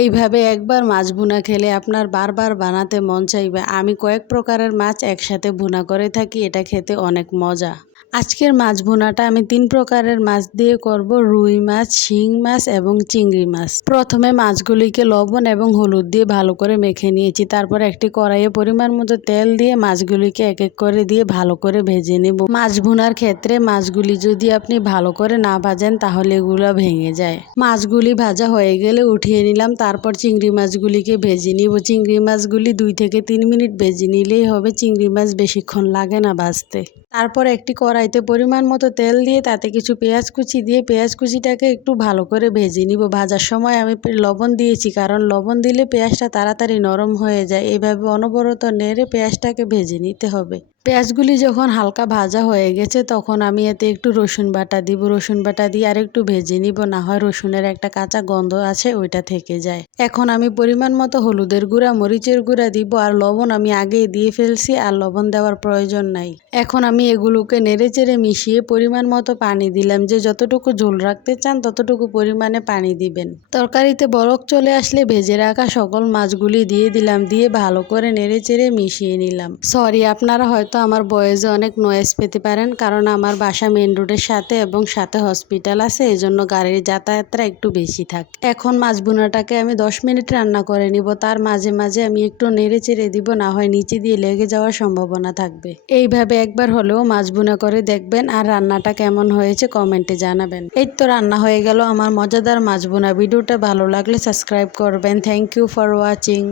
এইভাবে একবার মাছ ভুনা খেলে আপনার বারবার বানাতে মন চাইবে। আমি কয়েক প্রকারের মাছ একসাথে ভুনা করে থাকি, এটা খেতে অনেক মজা। আজকের মাছ ভুনাটা আমি 3 প্রকারের মাছ দিয়ে করব, রুই মাছ, শিং মাছ এবং চিংড়ি মাছ। প্রথমে মাছগুলিকে লবণ এবং হলুদ দিয়ে ভালো করে মেখে নিয়েছি। তারপর একটি কড়াইয়ে পরিমাণ মতো তেল দিয়ে মাছগুলিকে এক এক করে দিয়ে ভালো করে ভেজে নেব। মাছ ভুনার ক্ষেত্রে মাছগুলি যদি আপনি ভালো করে না ভাজেন তাহলে এগুলো ভেঙে যায়। মাছগুলি ভাজা হয়ে গেলে উঠিয়ে নিলাম। তারপর চিংড়ি মাছগুলিকে ভেজে নিব। চিংড়ি মাছগুলি 2 থেকে 3 মিনিট ভেজে নিলেই হবে। চিংড়ি মাছ বেশিক্ষণ লাগে না ভাজতে। তারপর একটি কড়াইতে পরিমাণ মতো তেল দিয়ে তাতে কিছু পেঁয়াজ কুচি দিয়ে পেঁয়াজ কুচিটাকে একটু ভালো করে ভেজে নিব। ভাজার সময় আমি লবণ দিয়েছি, কারণ লবণ দিলে পেঁয়াজটা তাড়াতাড়ি নরম হয়ে যায়। এভাবে অনবরত নেড়ে পেঁয়াজটাকে ভেজে নিতে হবে। পেঁয়াজগুলি যখন হালকা ভাজা হয়ে গেছে তখন আমি এতে একটু রসুন বাটা দিব। রসুন বাটা দিয়ে আর একটু ভেজে নিব, না হয় রসুনের একটা কাঁচা গন্ধ আছে ওইটা থেকে যায়। এখন আমি পরিমাণ মতো হলুদের গুঁড়া, মরিচের গুঁড়া দিব, আর লবণ আমি আগেই দিয়ে ফেলছি, আর লবণ দেওয়ার প্রয়োজন নাই। এখন আমি এগুলোকে নেড়েচেড়ে মিশিয়ে পরিমাণ মতো পানি দিলাম। যে যতটুকু ঝোল রাখতে চান ততটুকু পরিমাণে পানি দিবেন। তরকারিতে বলক চলে আসলে ভেজে রাখা সকল মাছগুলি দিয়ে দিলাম, দিয়ে ভালো করে নেড়েচেড়ে মিশিয়ে নিলাম। সরি, আপনারা হয়তো আমার ভয়েসে অনেক নয়েজ পেতে পারেন, কারণ আমার বাসা মেন রোডের সাথে এবং সাথে হসপিটাল আছে, এই জন্য গাড়ির যাতায়াতটা একটু বেশি থাকে। এখন মাছ ভুনাটাকে আমি 10 মিনিট রান্না করে নিব। তার মাঝে মাঝে আমি একটু নেড়ে চেড়ে দিব, না হয় নিচে দিয়ে লেগে যাওয়ার সম্ভাবনা থাকবে। এইভাবে একবার হলেও মাছ ভুনা করে দেখবেন, আর রান্নাটা কেমন হয়েছে কমেন্টে জানাবেন। এই তো রান্না হয়ে গেল আমার মজাদার মাছ ভুনা। ভিডিওটা ভালো লাগলে সাবস্ক্রাইব করবেন। Thank you for watching.